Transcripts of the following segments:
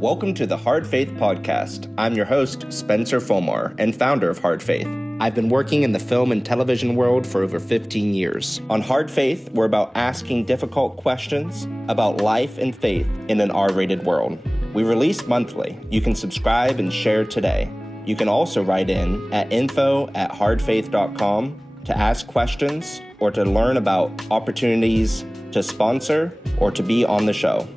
Welcome to the Hard Faith Podcast. I'm your host, Spencer Folmar, and founder of Hard Faith. I've been working in the film and television world for over 15 years. On Hard Faith, we're about asking difficult questions about life and faith in an R-rated world. We release monthly. You can subscribe and share today. You can also write in at info@hardfaith.com to ask questions or to learn about opportunities to sponsor or to be on the show.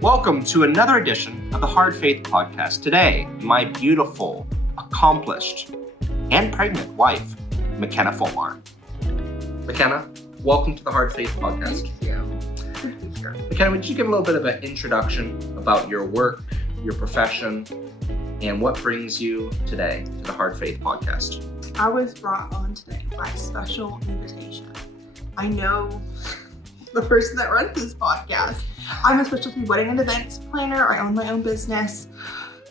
Welcome to another edition of the Hard Faith Podcast. Today, my beautiful, accomplished, and pregnant wife, McKenna Folmar. McKenna, welcome to the Hard Faith Podcast. Thank you. Good to be here. McKenna, would you give a little bit of an introduction about your work, your profession, and what brings you today to the Hard Faith Podcast? I was brought on today by a special invitation. I know the person that runs this podcast. I'm a specialty wedding and events planner. I own my own business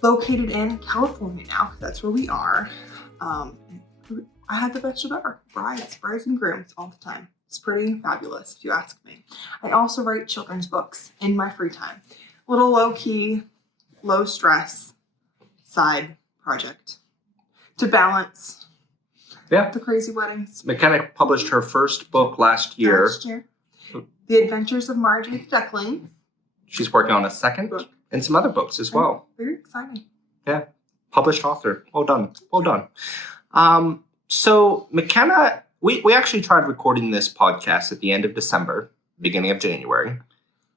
located in California now. That's where we are. I had the best job ever. Brides and grooms all the time. It's pretty fabulous if you ask me. I also write children's books in my free time. A little low-key, low-stress side project to balance the crazy weddings. McKenna published her first book last year. The Adventures of Margie the Duckling. She's working on a second book and some other books as well. Very exciting. Yeah, published author. Well done. Well done. So McKenna, we actually tried recording this podcast at the end of December, beginning of January,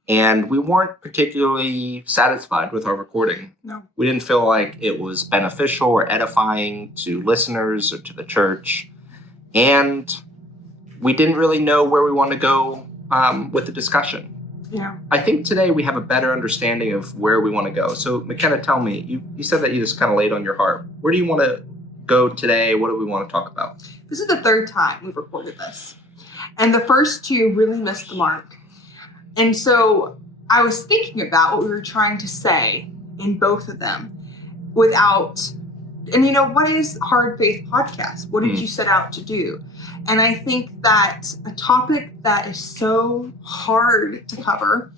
and we weren't particularly satisfied with our recording. No. We didn't feel like it was beneficial or edifying to listeners or to the church, and we didn't really know where we want to go with the discussion. Yeah. I think today we have a better understanding of where we want to go. So McKenna, tell me, you said that you just kind of laid on your heart. Where do you want to go today? What do we want to talk about? This is the third time we've recorded this. And the first two really missed the mark. And so I was thinking about what we were trying to say in both of them and what is Hard Faith Podcast? What did you set out to do? And I think that a topic that is so hard to cover,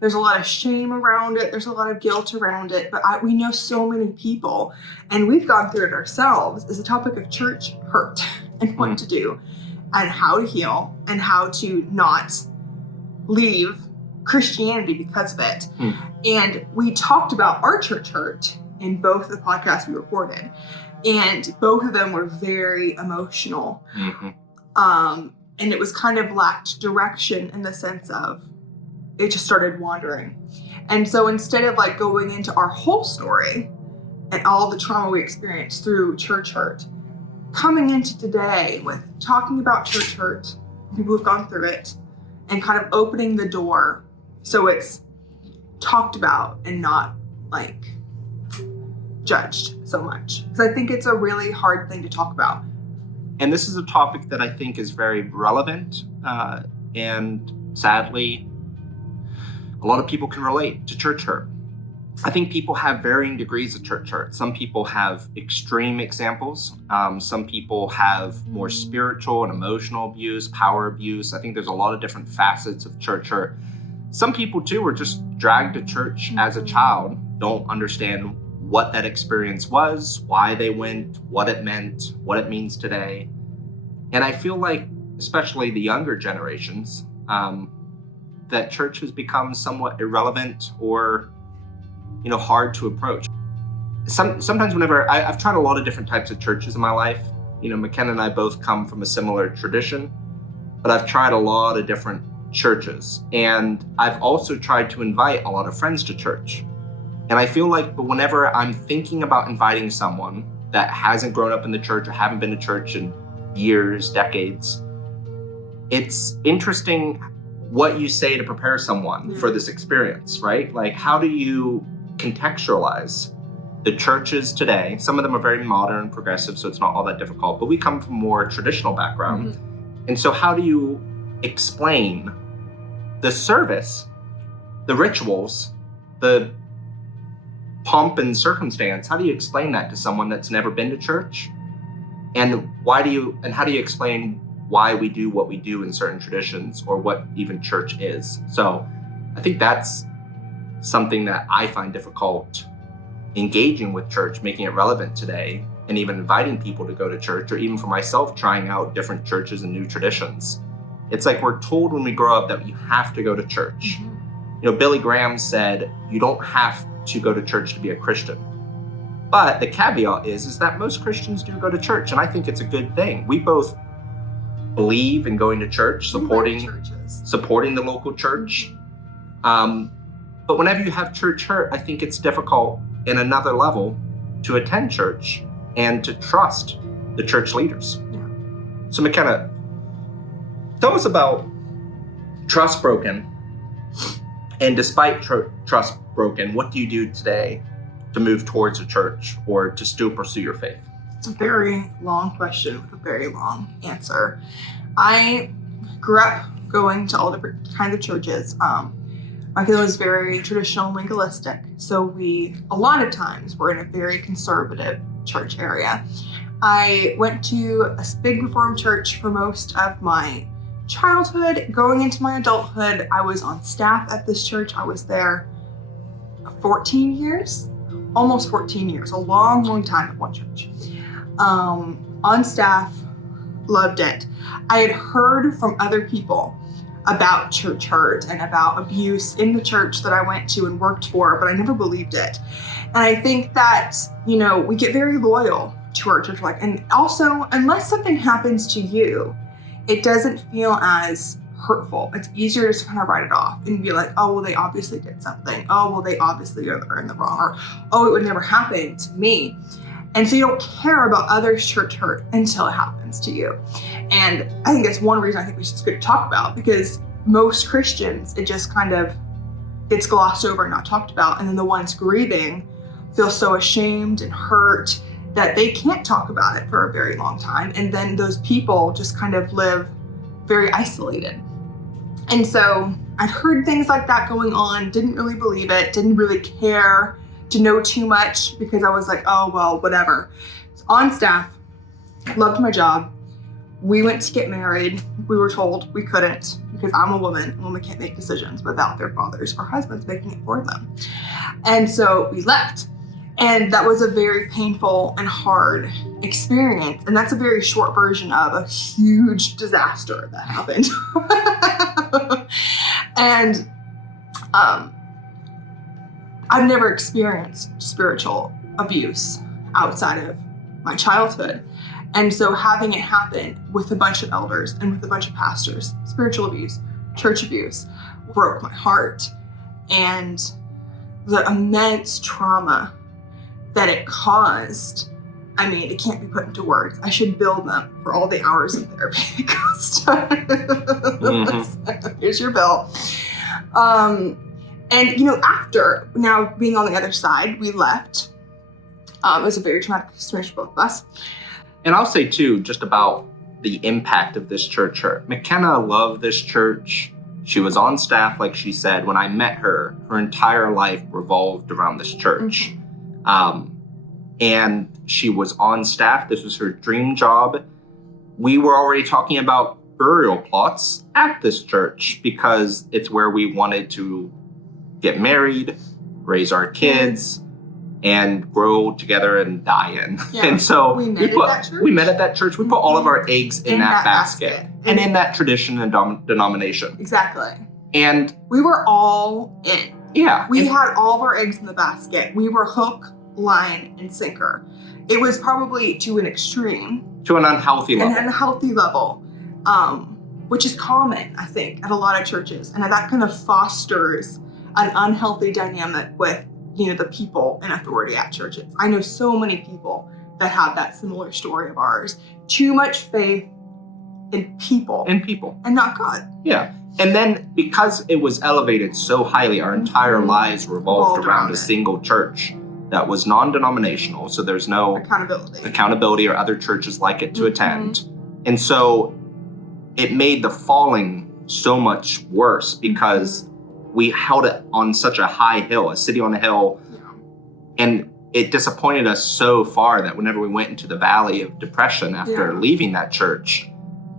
there's a lot of shame around it, there's a lot of guilt around it, but we know so many people, and we've gone through it ourselves, is the topic of church hurt and what to do, and how to heal, and how to not leave Christianity because of it. And we talked about our church hurt in both the podcasts we recorded, and both of them were very emotional. And it was kind of lacked direction in the sense of it just started wandering. And so instead of going into our whole story and all the trauma we experienced through church hurt, coming into today with talking about church hurt, people who've gone through it, and kind of opening the door so it's talked about and not judged so much. Because I think it's a really hard thing to talk about. And this is a topic that I think is very relevant, and sadly, a lot of people can relate to church hurt. I think people have varying degrees of church hurt. Some people have extreme examples. Some people have more spiritual and emotional abuse, power abuse. I think there's a lot of different facets of church hurt. Some people, too, were just dragged to church as a child, don't understand what that experience was, why they went, what it meant, what it means today. And I feel like, especially the younger generations, that church has become somewhat irrelevant or, hard to approach. Sometimes whenever I've tried a lot of different types of churches in my life, McKenna and I both come from a similar tradition, but I've tried a lot of different churches. And I've also tried to invite a lot of friends to church. And I feel like whenever I'm thinking about inviting someone that hasn't grown up in the church or haven't been to church in years, decades, it's interesting what you say to prepare someone for this experience, right? How do you contextualize the churches today? Some of them are very modern, progressive, so it's not all that difficult, but we come from a more traditional background. And so how do you explain the service, the rituals, the pomp and circumstance? How do you explain that to someone that's never been to church? And how do you explain why we do what we do in certain traditions or what even church is? So I think that's something that I find difficult engaging with church, making it relevant today, and even inviting people to go to church, or even for myself, trying out different churches and new traditions. It's like we're told when we grow up that you have to go to church. You know, Billy Graham said, you don't have to go to church to be a Christian. But the caveat is that most Christians do go to church, and I think it's a good thing. We both believe in going to church, supporting the local church. But whenever you have church hurt, I think it's difficult in another level to attend church and to trust the church leaders. Yeah. So McKenna, tell us about trust broken. And despite trust broken, what do you do today to move towards a church or to still pursue your faith? It's a very long question with a very long answer. I grew up going to all different kinds of churches. My family was very traditional and legalistic, so a lot of times we're in a very conservative church area. I went to a big Reformed church for most of my childhood. Going into my adulthood, I was on staff at this church. I was there 14 years, almost 14 years, a long, long time at one church. On staff, loved it. I had heard from other people about church hurt and about abuse in the church that I went to and worked for, but I never believed it. And I think that, we get very loyal to our church, and also, unless something happens to you, it doesn't feel as hurtful. It's easier to kind of write it off and be like, oh, well, they obviously did something. Oh, well, they obviously are in the wrong, or, oh, it would never happen to me. And so you don't care about others' church hurt until it happens to you. And I think that's one reason I think it's good to talk about, because most Christians, it just kind of gets glossed over and not talked about. And then the ones grieving feel so ashamed and hurt that they can't talk about it for a very long time. And then those people just kind of live very isolated. And so I'd heard things like that going on, didn't really believe it, didn't really care to know too much, because I was like, oh, well, whatever. On staff, loved my job. We went to get married. We were told we couldn't, because I'm a woman. A woman can't make decisions without their fathers or husbands making it for them. And so we left. And that was a very painful and hard experience. And that's a very short version of a huge disaster that happened. And I've never experienced spiritual abuse outside of my childhood. And so having it happen with a bunch of elders and with a bunch of pastors, spiritual abuse, church abuse, broke my heart. And the immense trauma that it caused, it can't be put into words. I should bill them for all the hours of therapy it cost. Mm-hmm. Here's your bill. And after now being on the other side, we left. It was a very traumatic experience for both of us. And I'll say too, just about the impact of this church hurt. McKenna loved this church. She was on staff, like she said. When I met her, her entire life revolved around this church. Mm-hmm. And she was on staff. This was her dream job. We were already talking about burial plots at this church because it's where we wanted to get married, raise our kids, and grow together and die in. Yeah. And so we met at that church. We put all of our eggs in that basket. And in that tradition and denomination. Exactly. And we were all in. Yeah. We had all of our eggs in the basket. We were hook, line, and sinker. It was probably to an extreme. To an unhealthy level. An unhealthy level, which is common, I think, at a lot of churches. And that kind of fosters an unhealthy dynamic with, the people in authority at churches. I know so many people that have that similar story of ours. Too much faith in people. And not God. Yeah. And then because it was elevated so highly, our entire lives revolved around a single church that was non-denominational. So there's no accountability or other churches like it to attend. And so it made the falling so much worse because we held it on such a high hill, a city on a hill. And it disappointed us so far that whenever we went into the valley of depression after leaving that church,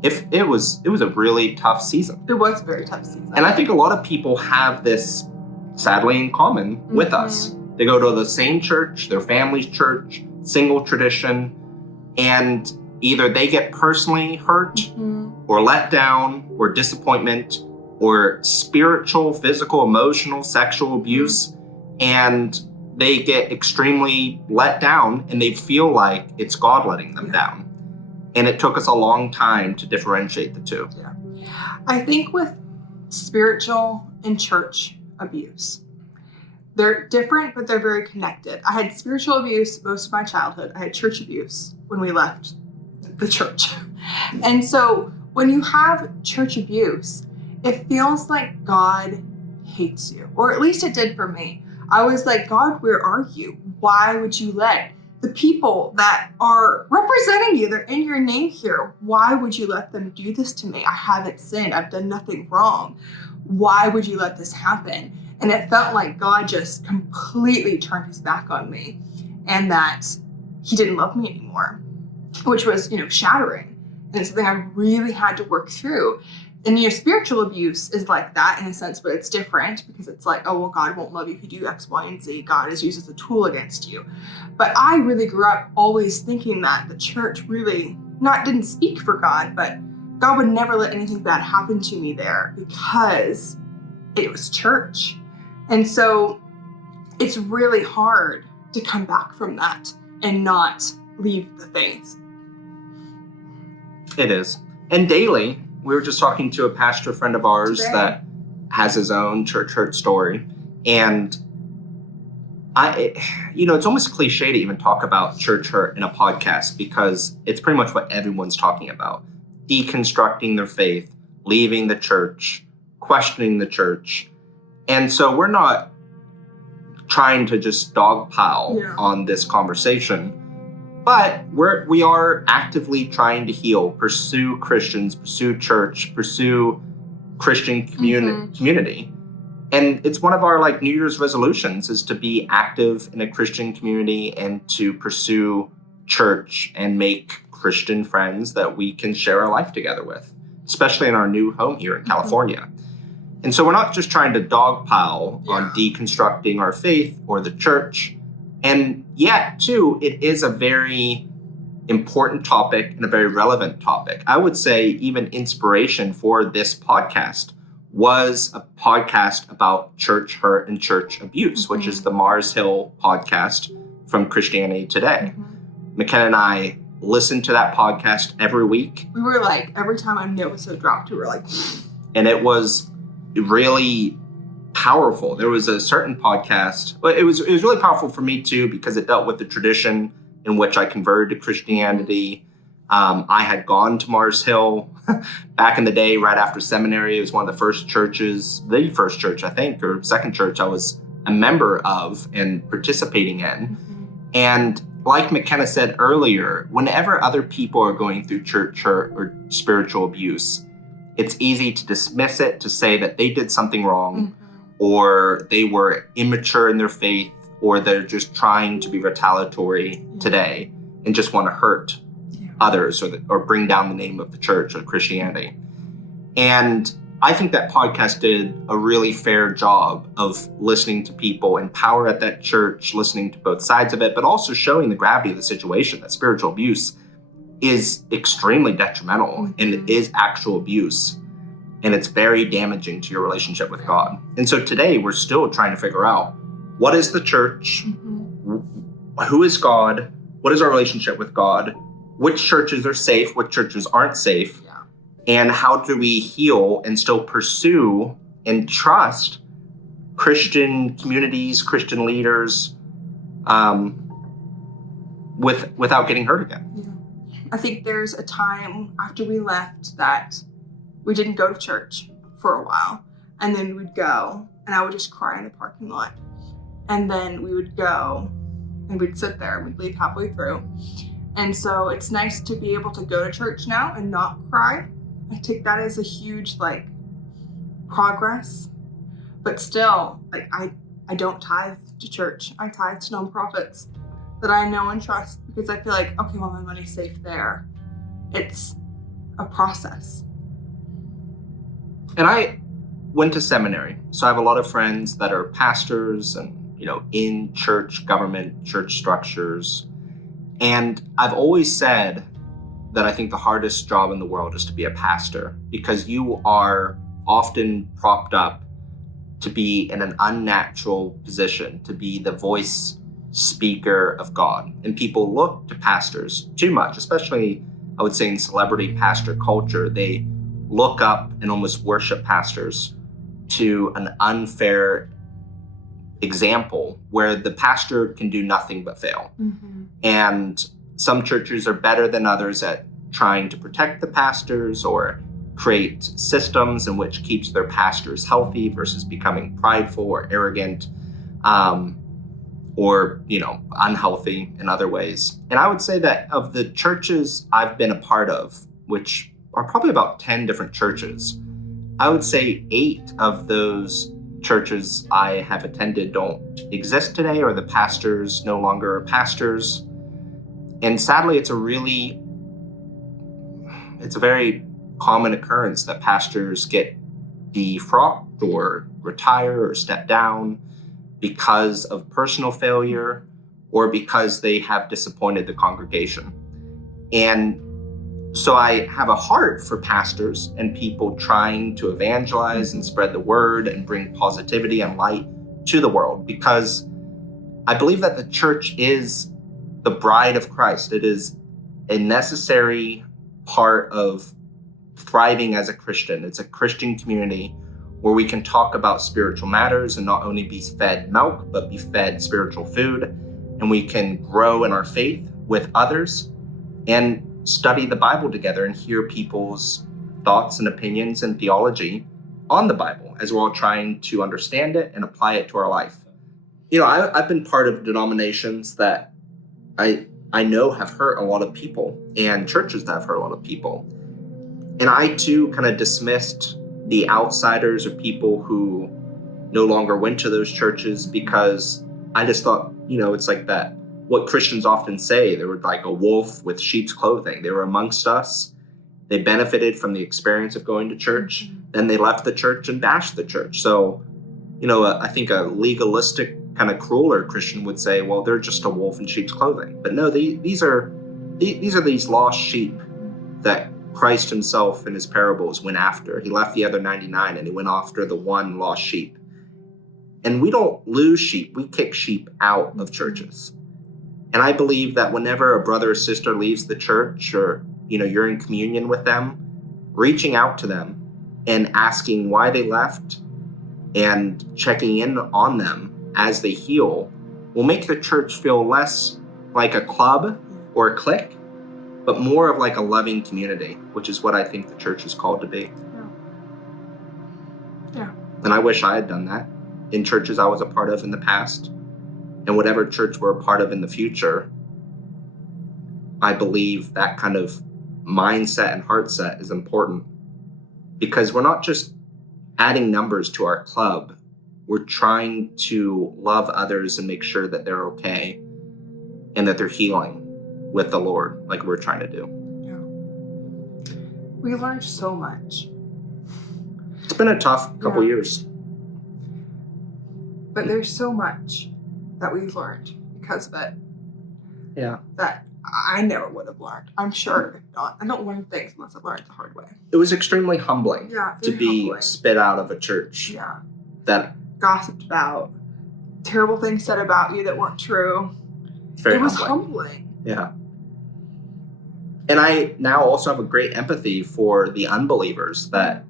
it was a really tough season. It was a very tough season. And I think a lot of people have this sadly in common with us. They go to the same church, their family's church, single tradition, and either they get personally hurt or let down or disappointment or spiritual, physical, emotional, sexual abuse, and they get extremely let down and they feel like it's God letting them down. And it took us a long time to differentiate the two. Yeah. I think with spiritual and church abuse, they're different, but they're very connected. I had spiritual abuse most of my childhood. I had church abuse when we left the church. And so when you have church abuse, it feels like God hates you, or at least it did for me. I was like, God, where are you? Why would you let the people that are representing you, they're in your name here, why would you let them do this to me? I haven't sinned. I've done nothing wrong. Why would you let this happen? And it felt like God just completely turned his back on me and that he didn't love me anymore, which was, shattering. And it's something I really had to work through. And, spiritual abuse is like that in a sense, but it's different because it's like, oh, well, God won't love you if you do X, Y, and Z. God is used as a tool against you. But I really grew up always thinking that the church really didn't speak for God, but God would never let anything bad happen to me there because it was church. And so it's really hard to come back from that and not leave the faith. It is. And daily, we were just talking to a pastor friend of ours that has his own church hurt story. And it's almost cliche to even talk about church hurt in a podcast because it's pretty much what everyone's talking about. Deconstructing their faith, leaving the church, questioning the church. And so we're not trying to just dogpile on this conversation, but we are actively trying to heal, pursue Christians, pursue church, pursue Christian community. And it's one of our New Year's resolutions is to be active in a Christian community and to pursue church and make Christian friends that we can share our life together with, especially in our new home here in California. And so we're not just trying to dogpile on deconstructing our faith or the church. And yet, too, it is a very important topic and a very relevant topic. I would say even inspiration for this podcast was a podcast about church hurt and church abuse, which is the Mars Hill podcast from Christianity Today. McKenna and I listen to that podcast every week. We were every time a new episode dropped, we were like... And it was really powerful. There was a certain podcast, but it was really powerful for me too because it dealt with the tradition in which I converted to Christianity. I had gone to Mars Hill back in the day, right after seminary. It was one of the first churches, the first church, I think, or second church I was a member of and participating in. And like McKenna said earlier, whenever other people are going through church hurt or spiritual abuse, it's easy to dismiss it, to say that they did something wrong or they were immature in their faith or they're just trying to be retaliatory today and just want to hurt others or bring down the name of the church or Christianity. And I think that podcast did a really fair job of listening to people in power at that church, listening to both sides of it, but also showing the gravity of the situation, that spiritual abuse is extremely detrimental and it is actual abuse. And it's very damaging to your relationship with God. And so today we're still trying to figure out what is the church? Who is God? What is our relationship with God? Which churches are safe? Which churches aren't safe? And how do we heal and still pursue and trust Christian communities, Christian leaders, without getting hurt again? I think there's a time after we left that we didn't go to church for a while. And then we'd go and I would just cry in the parking lot. And then we would go and we'd sit there and we'd leave halfway through. And so it's nice to be able to go to church now and not cry. I take that as a huge progress. But still, I don't tithe to church. I tithe to nonprofits that I know and trust because I feel like, okay, well, my money's safe there. It's a process. And went to seminary. So I have a lot of friends that are pastors and, in church government, church structures. And I've always said that I think the hardest job in the world is to be a pastor, because you are often propped up to be in an unnatural position, to be the voice speaker of God. And people look to pastors too much, especially I would say in celebrity pastor culture. They look up and almost worship pastors to an unfair example where the pastor can do nothing but fail. Mm-hmm. And some churches are better than others at trying to protect the pastors or create systems in which keeps their pastors healthy versus becoming prideful or arrogant, or unhealthy in other ways. And I would say that of the churches I've been a part of, which are probably about 10 different churches, I would say 8 of those churches I have attended don't exist today, or the pastors no longer are pastors. And sadly, it's a very common occurrence that pastors get defrocked or retire or step down because of personal failure or because they have disappointed the congregation. And so I have a heart for pastors and people trying to evangelize and spread the word and bring positivity and light to the world, because I believe that the church is the bride of Christ. It is a necessary part of thriving as a Christian. It's a Christian community where we can talk about spiritual matters and not only be fed milk, but be fed spiritual food. And we can grow in our faith with others and study the Bible together and hear people's thoughts and opinions and theology on the Bible as we're all trying to understand it and apply it to our life. I've been part of denominations that I know have hurt a lot of people, and churches that have hurt a lot of people. And I too kind of dismissed the outsiders or people who no longer went to those churches, because I just thought, it's like that, what Christians often say, they were like a wolf with sheep's clothing. They were amongst us. They benefited from the experience of going to church. Then they left the church and bashed the church. So, I think a legalistic, kind of crueler Christian would say, well, they're just a wolf in sheep's clothing. But no, these are these lost sheep that Christ himself in his parables went after. He left the other 99 and he went after the one lost sheep. And we don't lose sheep. We kick sheep out of churches. And I believe that whenever a brother or sister leaves the church, or, you're in communion with them, reaching out to them and asking why they left and checking in on them as they heal will make the church feel less like a club or a clique, but more of like a loving community, which is what I think the church is called to be. Yeah. And I wish I had done that in churches I was a part of in the past. And whatever church we're a part of in the future, I believe that kind of mindset and heart set is important, because we're not just adding numbers to our club. We're trying to love others and make sure that they're okay and that they're healing with the Lord, like we're trying to do. Yeah. We learned so much. It's been a tough couple years. But there's so much that we've learned because of it. Yeah. That I never would have learned. I'm sure not. I don't learn things unless I learn it the hard way. It was extremely humbling to be humbling. Spit out of a church. Yeah. That gossiped about. Terrible things said about you that weren't true. It was humbling. Yeah. And I now also have a great empathy for the unbelievers that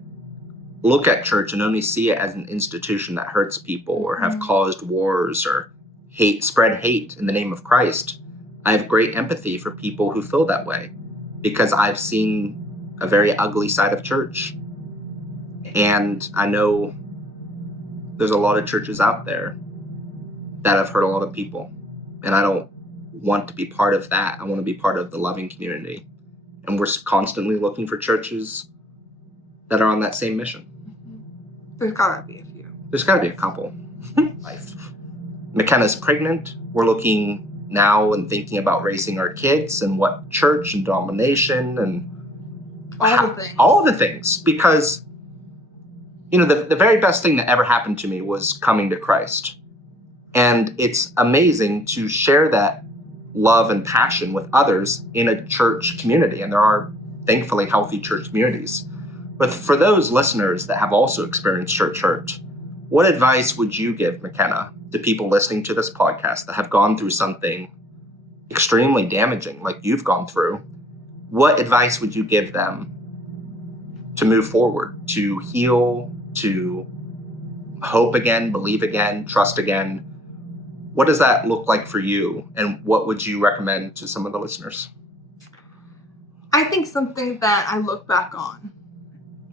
look at church and only see it as an institution that hurts people or have caused wars or spread hate in the name of Christ. I have great empathy for people who feel that way, because I've seen a very ugly side of church. And I know there's a lot of churches out there that have hurt a lot of people. And I don't want to be part of that. I want to be part of the loving community. And we're constantly looking for churches that are on that same mission. There's gotta be a few. There's gotta be a couple. Life. McKenna's pregnant. We're looking now and thinking about raising our kids and what church and denomination and all the things. All the things. Because The very best thing that ever happened to me was coming to Christ. And it's amazing to share that love and passion with others in a church community. And there are, thankfully, healthy church communities. But for those listeners that have also experienced church hurt, what advice would you give, McKenna, to people listening to this podcast that have gone through something extremely damaging like you've gone through? What advice would you give them to move forward, to heal, to hope again, believe again, trust again? What does that look like for you? And what would you recommend to some of the listeners? I think something that I look back on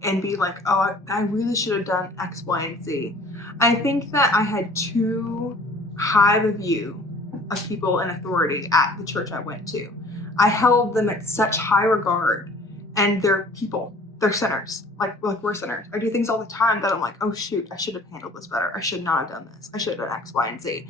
and be like, oh, I really should have done X, Y, and Z. I think that I had too high of a view of people in authority at the church I went to. I held them at such high regard, and they're people. They're sinners. Like we're sinners. I do things all the time that I'm like, oh shoot, I should have handled this better. I should not have done this. I should have done X, Y, and Z.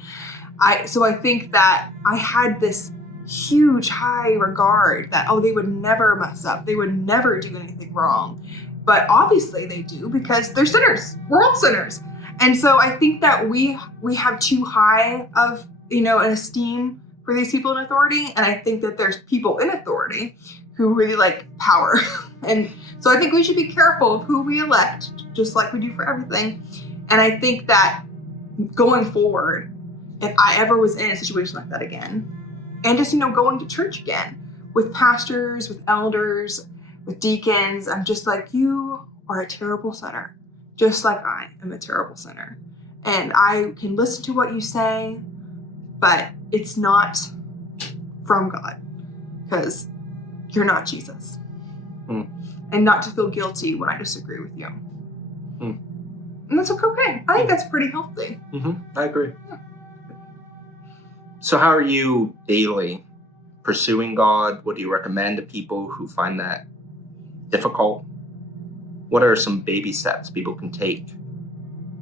So I think that I had this huge high regard that, oh, they would never mess up. They would never do anything wrong. But obviously they do, because they're sinners. We're all sinners. And so I think that we have too high of, an esteem for these people in authority. And I think that there's people in authority who really like power. And so I think we should be careful of who we elect, just like we do for everything. And I think that going forward, if I ever was in a situation like that again, and just, going to church again with pastors, with elders, with deacons, I'm just like, you are a terrible sinner, just like I am a terrible sinner. And I can listen to what you say, but it's not from God, because you're not Jesus. And not to feel guilty when I disagree with you. And that's okay. I think that's pretty healthy. I agree. Yeah. So how are you daily pursuing God? What do you recommend to people who find that difficult? What are some baby steps people can take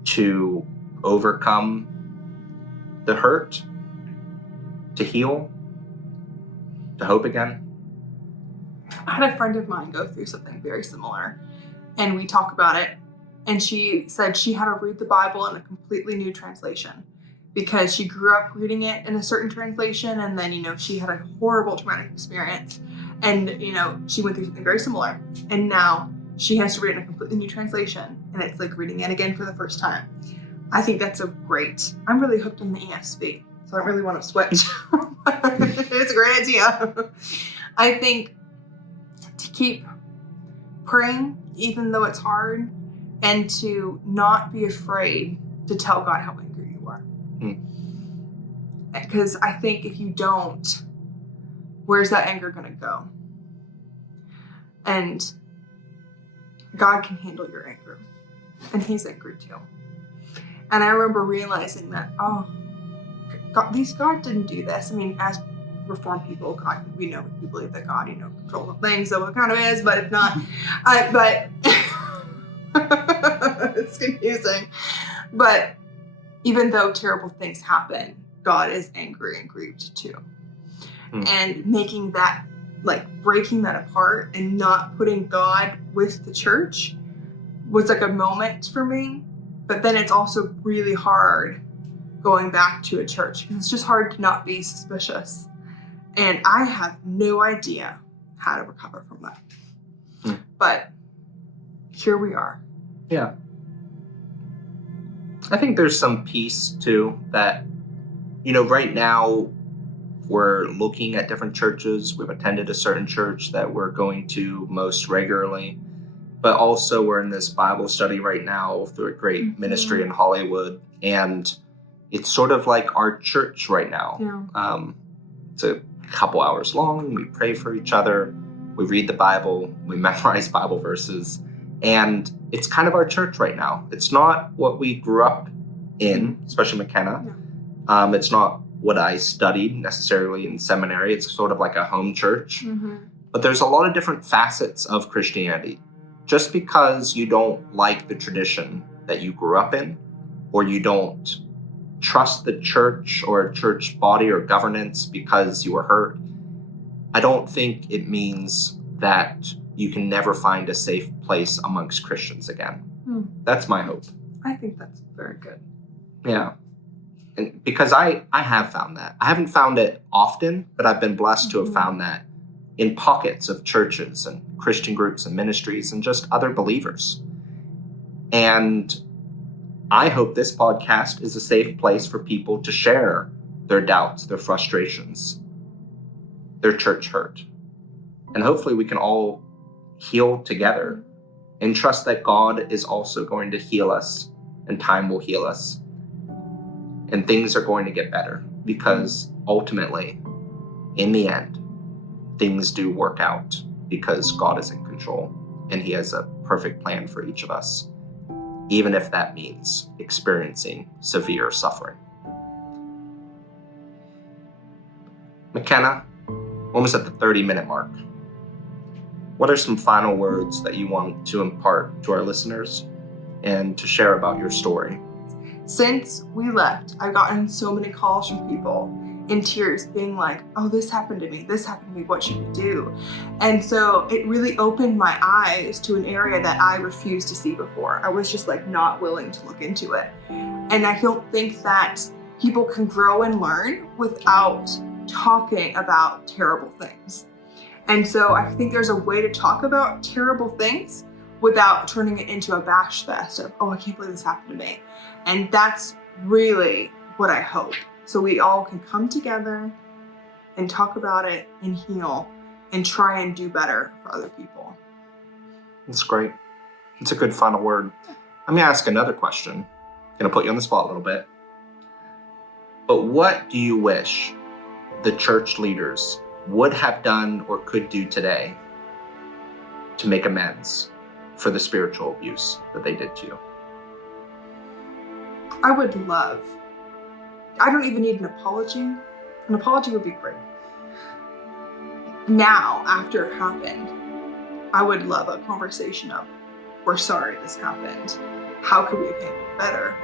to overcome the hurt, to heal, to hope again? I had a friend of mine go through something very similar, and we talk about it. And she said she had to read the Bible in a completely new translation, because she grew up reading it in a certain translation, and then, she had a horrible traumatic experience, and, she went through something very similar, and now she has to read it in a completely new translation, and it's like reading it again for the first time. I think that's I'm really hooked on the ESV, so I don't really want to switch. It's a great idea. I think to keep praying, even though it's hard, and to not be afraid to tell God how angry you are. Because I think if you don't, where's that anger going to go? And God can handle your anger, and He's angry too. And I remember realizing that, God didn't do this. I mean, as Reformed people, God, we believe that God, controls all things, so it kind of is, but if not, but it's confusing. But even though terrible things happen, God is angry and grieved too. And making that, breaking that apart and not putting God with the church was like a moment for me. But then it's also really hard going back to a church, because it's just hard to not be suspicious. And I have no idea how to recover from that. But here we are. Yeah. I think there's some peace too that, right now we're looking at different churches. We've attended a certain church that we're going to most regularly, but also we're in this Bible study right now through a great ministry in Hollywood. And it's sort of like our church right now. Yeah. It's a couple hours long. We pray for each other. We read the Bible. We memorize Bible verses. And it's kind of our church right now. It's not what we grew up in, especially McKenna. Yeah. It's not what I studied necessarily in seminary. It's sort of like a home church. But there's a lot of different facets of Christianity. Just because you don't like the tradition that you grew up in, or you don't trust the church or church body or governance because you were hurt, I don't think it means that you can never find a safe place amongst Christians again. That's my hope. I think that's very good. Yeah. And because I have found that. I haven't found it often, but I've been blessed to have found that in pockets of churches and Christian groups and ministries and just other believers. And I hope this podcast is a safe place for people to share their doubts, their frustrations, their church hurt. And hopefully we can all heal together and trust that God is also going to heal us and time will heal us. And things are going to get better because ultimately, in the end, things do work out because God is in control and He has a perfect plan for each of us, even if that means experiencing severe suffering. McKenna, almost at the 30-minute mark. What are some final words that you want to impart to our listeners and to share about your story? Since we left, I've gotten so many calls from people in tears being like, oh, this happened to me, what should we do? And so it really opened my eyes to an area that I refused to see before. I was just like not willing to look into it. And I don't think that people can grow and learn without talking about terrible things. And so I think there's a way to talk about terrible things without turning it into a bash fest of, oh, I can't believe this happened to me. And that's really what I hope. So we all can come together and talk about it and heal and try and do better for other people. That's great. It's a good final word. I'm going to ask another question. I'm going to put you on the spot a little bit. But what do you wish the church leaders would have done or could do today to make amends for the spiritual abuse that they did to you? I don't even need an apology. An apology would be great. Now, after it happened, I would love a conversation of, we're sorry this happened. How could we have handled it better?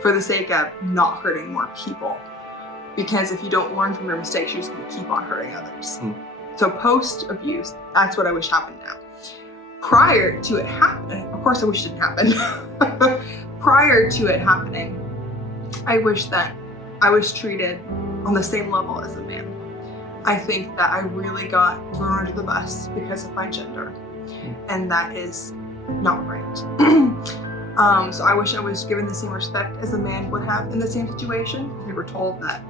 For the sake of not hurting more people. Because if you don't learn from your mistakes, you're just going to keep on hurting others. So post-abuse, that's what I wish happened now. Prior to it happening, of course I wish it didn't happen. Prior to it happening, I wish that I was treated on the same level as a man. I think that I really got thrown under the bus because of my gender, and that is not right. So I wish I was given the same respect as a man would have in the same situation. We were told that,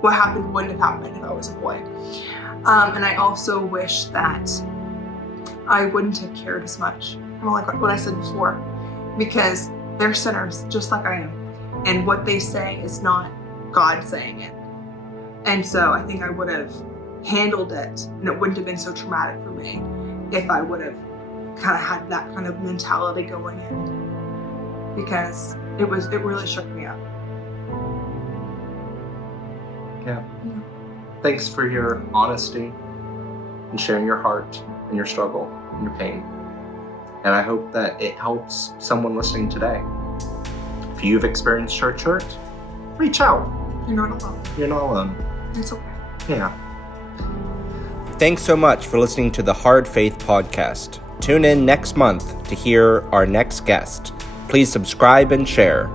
what happened wouldn't have happened if I was a boy. And I also wish that I wouldn't have cared as much. Kind of like what I said before, because they're sinners just like I am. And what they say is not God saying it. And so I think I would have handled it and it wouldn't have been so traumatic for me if I would have kind of had that kind of mentality going in. Because it really shook me up. Yeah. Thanks for your honesty and sharing your heart and your struggle and your pain. And I hope that it helps someone listening today. If you've experienced church hurt, reach out. You're not alone. You're not alone. It's okay. Yeah. Thanks so much for listening to the Hard Faith Podcast. Tune in next month to hear our next guest. Please subscribe and share.